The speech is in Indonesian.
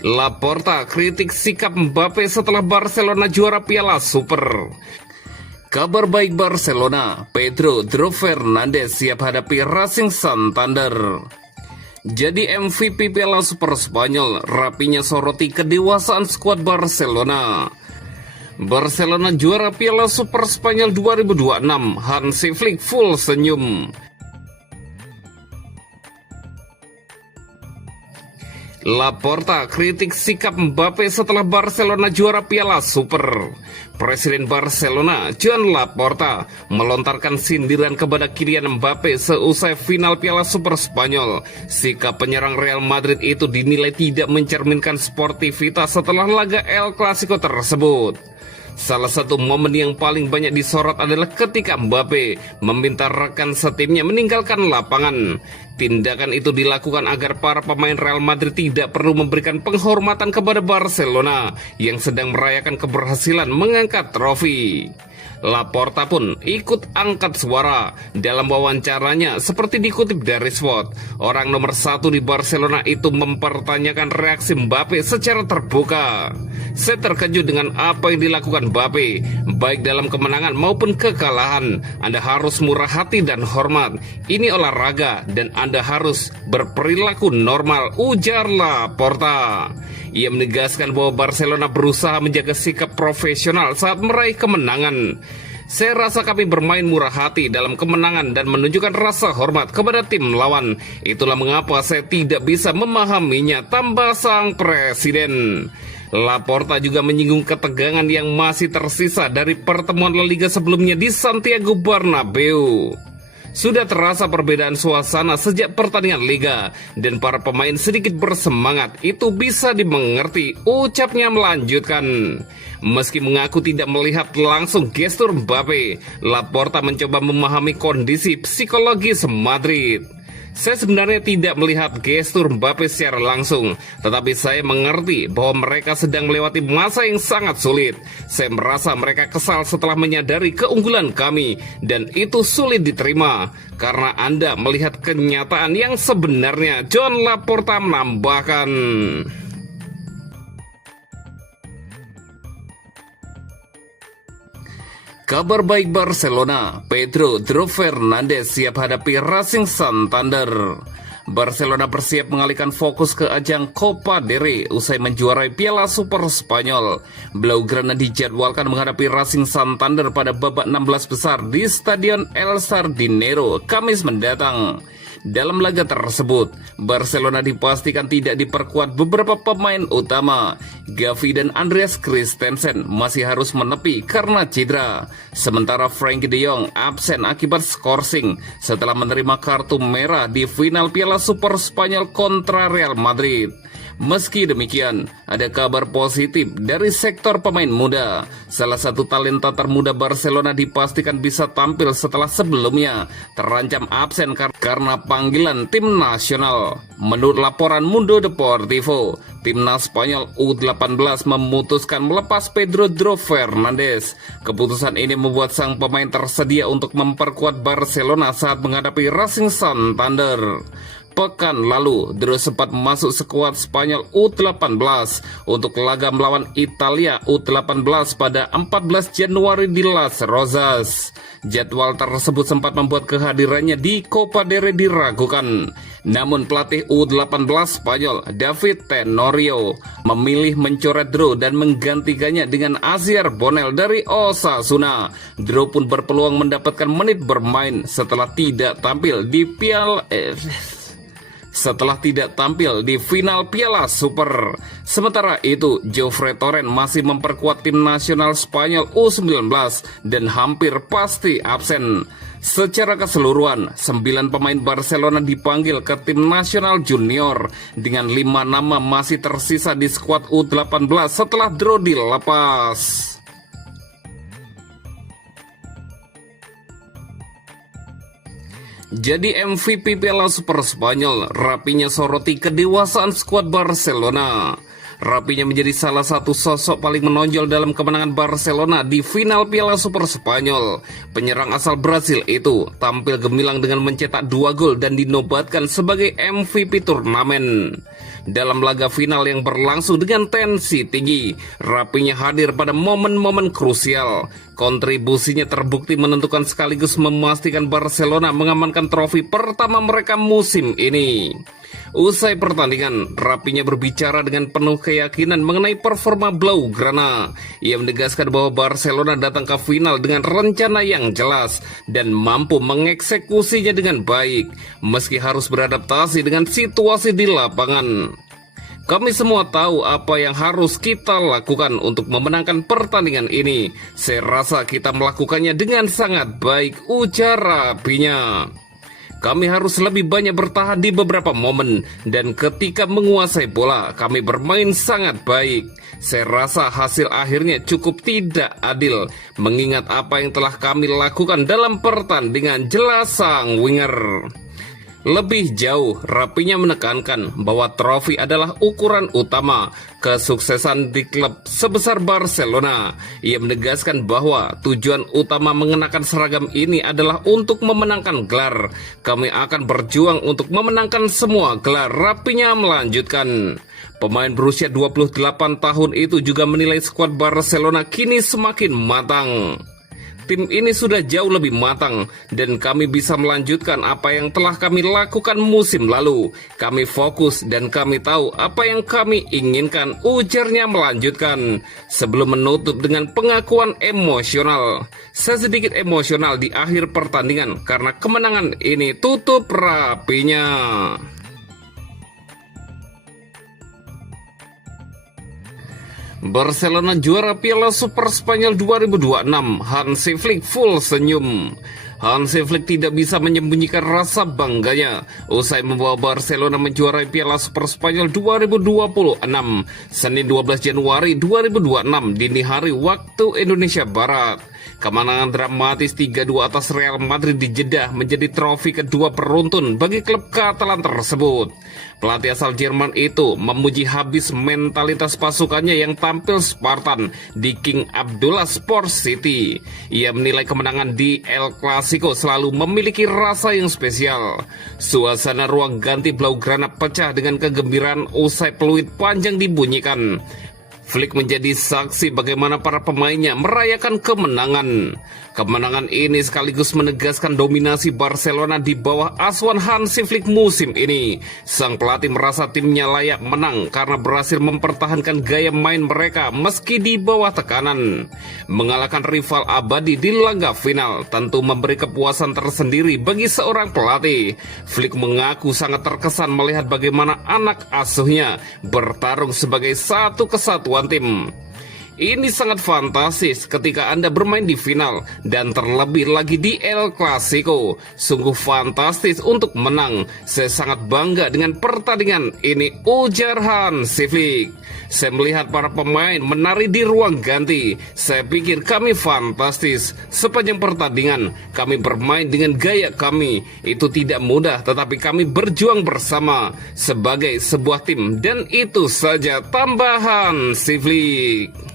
Laporta kritik sikap Mbappe setelah Barcelona juara Piala Super. Kabar baik Barcelona, Pedro Fernandes siap hadapi Racing Santander. Jadi MVP Piala Super Spanyol, Rapinya soroti kedewasaan skuad Barcelona. Barcelona juara Piala Super Spanyol 2026, Hansi Flick full senyum. Laporta kritik sikap Mbappe setelah Barcelona juara Piala Super. Presiden Barcelona, Joan Laporta, melontarkan sindiran kepada Kylian Mbappe seusai final Piala Super Spanyol. Sikap penyerang Real Madrid itu dinilai tidak mencerminkan sportivitas setelah laga El Clasico tersebut. Salah satu momen yang paling banyak disorot adalah ketika Mbappe meminta rekan setimnya meninggalkan lapangan. Tindakan itu dilakukan agar para pemain Real Madrid tidak perlu memberikan penghormatan kepada Barcelona yang sedang merayakan keberhasilan mengangkat trofi. Laporta pun ikut angkat suara dalam wawancaranya seperti dikutip dari Sport. Orang nomor 1 di Barcelona itu mempertanyakan reaksi Mbappe secara terbuka. Saya terkejut dengan apa yang dilakukan Mbappe, baik dalam kemenangan maupun kekalahan. Anda harus murah hati dan hormat. Ini olahraga dan Anda harus berperilaku normal, ujar Laporta. Ia menegaskan bahwa Barcelona berusaha menjaga sikap profesional saat meraih kemenangan. Saya rasa kami bermain murah hati dalam kemenangan dan menunjukkan rasa hormat kepada tim lawan. Itulah mengapa saya tidak bisa memahaminya, tambah sang presiden. Laporta juga menyinggung ketegangan yang masih tersisa dari pertemuan La Liga sebelumnya di Santiago Bernabeu. Sudah terasa perbedaan suasana sejak pertandingan Liga dan para pemain sedikit bersemangat, itu bisa dimengerti, ucapnya melanjutkan. Meski mengaku tidak melihat langsung gestur Mbappe, Laporta mencoba memahami kondisi psikologis Madrid. Saya sebenarnya tidak melihat gestur Mbappe secara langsung, tetapi saya mengerti bahwa mereka sedang melewati masa yang sangat sulit. Saya merasa mereka kesal setelah menyadari keunggulan kami, dan itu sulit diterima karena Anda melihat kenyataan yang sebenarnya, Joan Laporta menambahkan. Kabar baik Barcelona, Pedro Fernandes siap hadapi Racing Santander. Barcelona bersiap mengalihkan fokus ke ajang Copa del Rey usai menjuarai Piala Super Spanyol. Blaugrana dijadwalkan menghadapi Racing Santander pada babak 16 besar di Stadion El Sardinero, Kamis mendatang. Dalam laga tersebut, Barcelona dipastikan tidak diperkuat beberapa pemain utama. Gavi dan Andreas Christensen masih harus menepi karena cedera. Sementara Frenkie de Jong absen akibat skorsing setelah menerima kartu merah di final Piala Super Spanyol kontra Real Madrid. Meski demikian, ada kabar positif dari sektor pemain muda. Salah satu talenta termuda Barcelona dipastikan bisa tampil setelah sebelumnya terancam absen karena panggilan tim nasional. Menurut laporan Mundo Deportivo, timnas Spanyol U18 memutuskan melepas Pedro Fernandes. Keputusan ini membuat sang pemain tersedia untuk memperkuat Barcelona saat menghadapi Racing Santander. Pekan lalu, Dro sempat masuk skuad Spanyol U18 untuk laga melawan Italia U18 pada 14 Januari di Las Rozas. Jadwal tersebut sempat membuat kehadirannya di Copa del Rey diragukan. Namun pelatih U18 Spanyol, David Tenorio, memilih mencoret Dro dan menggantikannya dengan Asier Bonel dari Osasuna. Dro pun berpeluang mendapatkan menit bermain setelah tidak tampil di final Piala Super. Sementara itu, Jofre Torrent masih memperkuat tim nasional Spanyol U19 dan hampir pasti absen. Secara keseluruhan, 9 pemain Barcelona dipanggil ke tim nasional junior dengan 5 nama masih tersisa di skuad U18 setelah Dro dilepas. Jadi MVP Piala Super Spanyol, Rapinya soroti kedewasaan skuad Barcelona. Rapinya menjadi salah satu sosok paling menonjol dalam kemenangan Barcelona di final Piala Super Spanyol. Penyerang asal Brasil itu tampil gemilang dengan mencetak 2 gol dan dinobatkan sebagai MVP turnamen. Dalam laga final yang berlangsung dengan tensi tinggi, Rapinya hadir pada momen-momen krusial. Kontribusinya terbukti menentukan sekaligus memastikan Barcelona mengamankan trofi pertama mereka musim ini. Usai pertandingan, Rapinya berbicara dengan penuh keyakinan mengenai performa Blaugrana. Ia menegaskan bahwa Barcelona datang ke final dengan rencana yang jelas dan mampu mengeksekusinya dengan baik, meski harus beradaptasi dengan situasi di lapangan. Kami semua tahu apa yang harus kita lakukan untuk memenangkan pertandingan ini. Saya rasa kita melakukannya dengan sangat baik, ujar Rapinya. Kami harus lebih banyak bertahan di beberapa momen, dan ketika menguasai bola, kami bermain sangat baik. Saya rasa hasil akhirnya cukup tidak adil, mengingat apa yang telah kami lakukan dalam pertandingan, jelas sang winger. Lebih jauh, Rapinya menekankan bahwa trofi adalah ukuran utama kesuksesan di klub sebesar Barcelona. Ia menegaskan bahwa tujuan utama mengenakan seragam ini adalah untuk memenangkan gelar. Kami akan berjuang untuk memenangkan semua gelar, Rapinya melanjutkan. Pemain berusia 28 tahun itu juga menilai skuad Barcelona kini semakin matang. Tim ini sudah jauh lebih matang dan kami bisa melanjutkan apa yang telah kami lakukan musim lalu. Kami fokus dan kami tahu apa yang kami inginkan, ujarnya melanjutkan. Sebelum menutup dengan pengakuan emosional. Saya sedikit emosional di akhir pertandingan karena kemenangan ini, tutup Rapinya. Barcelona juara Piala Super Spanyol 2026, Hansi Flick full senyum. Hansi Flick tidak bisa menyembunyikan rasa bangganya usai membawa Barcelona menjuarai Piala Super Spanyol 2026 Senin 12 Januari 2026 dini hari waktu Indonesia Barat. Kemenangan dramatis 3-2 atas Real Madrid di Jeddah menjadi trofi kedua beruntun bagi klub Katalan tersebut. Pelatih asal Jerman itu memuji habis mentalitas pasukannya yang tampil Spartan di King Abdullah Sports City. Ia menilai kemenangan di El Clasico selalu memiliki rasa yang spesial. Suasana ruang ganti Blaugrana pecah dengan kegembiraan usai peluit panjang dibunyikan. Flick menjadi saksi bagaimana para pemainnya merayakan kemenangan. Kemenangan ini sekaligus menegaskan dominasi Barcelona di bawah asuhan Hansi Flick musim ini. Sang pelatih merasa timnya layak menang karena berhasil mempertahankan gaya main mereka meski di bawah tekanan. Mengalahkan rival abadi di laga final tentu memberi kepuasan tersendiri bagi seorang pelatih. Flick mengaku sangat terkesan melihat bagaimana anak asuhnya bertarung sebagai satu kesatuan tim. Ini sangat fantastis ketika Anda bermain di final dan terlebih lagi di El Clasico. Sungguh fantastis untuk menang. Saya sangat bangga dengan pertandingan ini, ujar Hansi Flick. Saya melihat para pemain menari di ruang ganti. Saya pikir kami fantastis. Sepanjang pertandingan kami bermain dengan gaya kami. Itu tidak mudah, tetapi kami berjuang bersama sebagai sebuah tim. Dan itu saja, tambahan Hansi Flick.